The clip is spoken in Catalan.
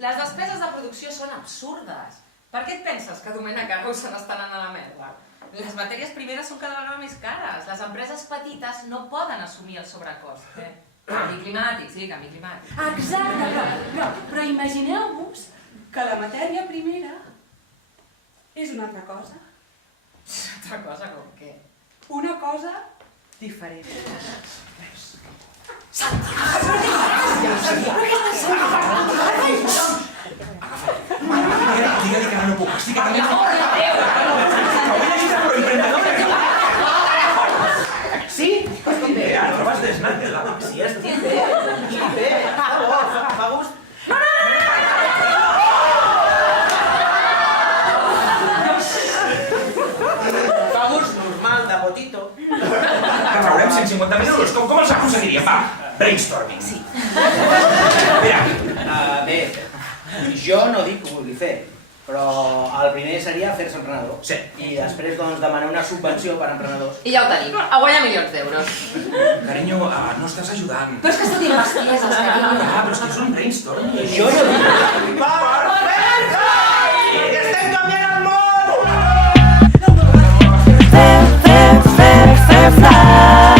Les despeses de producció són absurdes. Per què et penses que Domènec Arau se n'estan anant a la merda? Les matèries primeres són cada vegada més cares. Les empreses petites no poden assumir el sobrecost. Canvi climàtic, sí, canvi climàtic. Exacte, però imagineu-vos que la matèria primera és una altra cosa. Altra cosa com què? Una cosa diferent. Digue-li que ara no puc. Estic a canviar. Sí? Escolta, Ara trobes desmantel. sí, estic bé. Estic bé. Està bo, fa gust. Fa gust normal de potito. Que traurem 150.000 euros. Com els aconseguiríem? Va, brainstorming. Sí. Mira, Bé, jo no dic que ho vulgui fer, però el primer seria fer-se emprenedor. Sí. I després, doncs, demanar una subvenció per a emprenedors. I ja ho tenim, a guanyar milions d'euros. carinyo, no estàs ajudant. Però és que escolti, bestieses, carinyo. Ah, però és que és un brainstorming. Jo no dic... Perfecte! Estem canviant el món! Fair fly.